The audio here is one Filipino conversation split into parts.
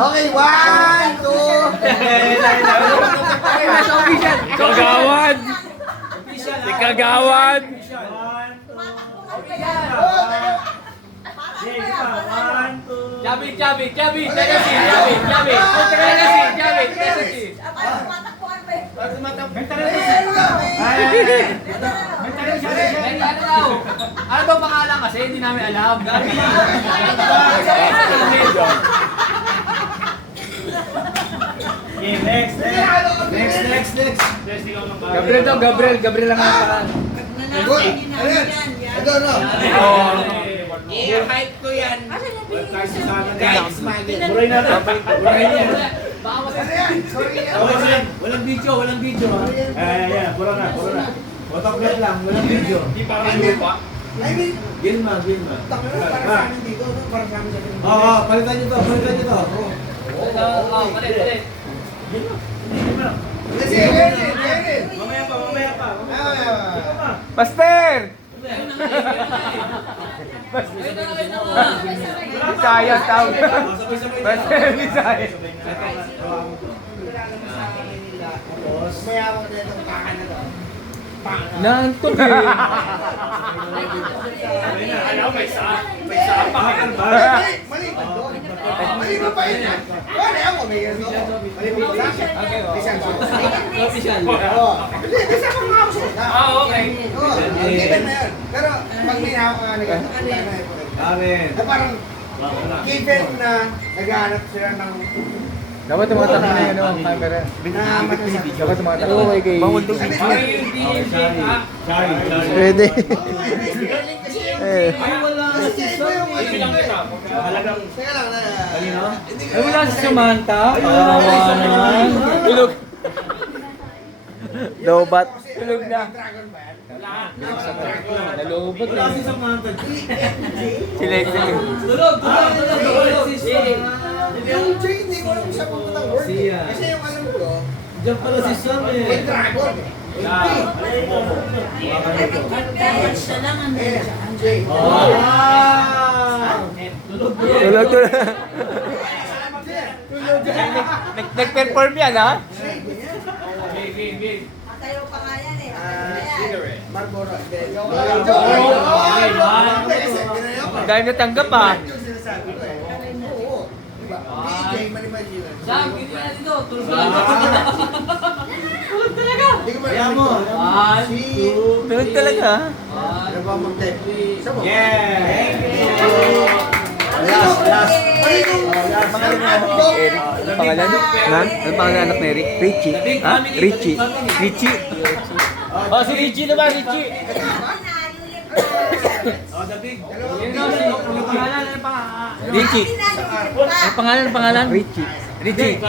Okay, 1, 2. Kagawad! Si Kagawad! Jabit, jabit, jabit! Legacy, jabit, jabit! Legacy, jabit, legacy! Ano bang pangalan kasi? Hindi namin alam. Gabi! Next. Gabriel daw, Gabriel lang ang pangalan. Good. Ito, no? I-hype ko yan. Guys, Buray natin. Buray niya. Walang video, walang video. Ayan, pura na. Photograph lang, walang video. Hindi pa rin lupa. I mean, Gilma. tangin na, para sa amin dito, no? Para sa amin sa amin. Oo, palitan nyo to. Palit. Kasi, Erin. Mamaya pa. Pastor! Bisaya tawag. Pastor, Bisaya. Mayaman na itong kakan na to. Nantok eh. Alam, may saan pa. Mali ba doon? Mali ba pa yun? Paano ako? May ganito. Mali ba ba? Isang Official. Oo. Hindi, isa pang mga ako sila. Okay. Oo, given na yun. Pero pag may hawak nga na ganito, ano na yun? Amen. Na parang given na naghahanap sila ng Dapat tumatak na yun ang camera. Dapat tumatak. Oo, okay. Bawal to video. Pwede. Ay, wala. Kasi iba yung ano. Halagang. Teka lang na. Kanino? Ay, wala si Samantha. Awa naman. Tulog. Lobat. Tulog na. Dragon ba yan? Nalobat Wala si eh. Samantha. Sila yung Tulog. Yung Jay, hindi ko alam sa puntang word. Siya. Kasi yung alam ko, Diyan pala si Sam may eh. dragon. Hindi. Jay. Wow! Tulog. Nag-perform yan ha? Marlboro. Dahil natanggap ha? DJ, Manimagilan. Sam, gini na dito. Tulog Kaya mo. Tulog talaga ha? Ano ba mag-tech? Isa mo? Yeah! Last. Pangalan? Ano pangalan anak ni Eric? Richie. Ha? Richie. Richie. Oh, si Richie na ba? Richie. Oh, the big. Richie. Ang pangalan? Richie. Richie.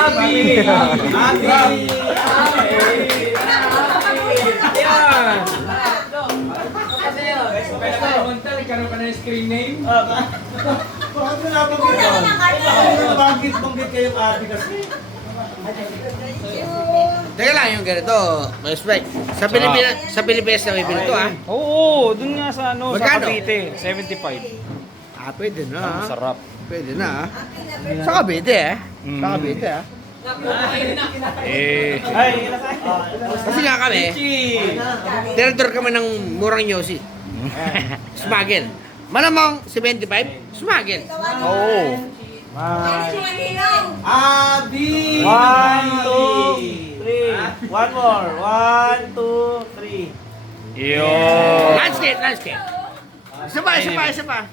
Abi. Yan. Nagkaroon pa ng screen name? Bakit mo nabanggit? Banggit kayong ate kasi. Teka lang yung ganito. Respect. Sa Pilipinas na may binito ah. Oo, dun nga sa ano, Magkano? sa Cavite, 75. Ah, pwede na ah. Sarap. Pwede na ah. Sa Cavite eh. Sa Cavite ah. Eh, Kasi nga kami, tinador kami ng murang yosi. Smuggle. Malamang 75, smuggle. oo. Abi! 1, 2, 3. One more. 1, 2, 3. Yun. Landscape. Isa pa.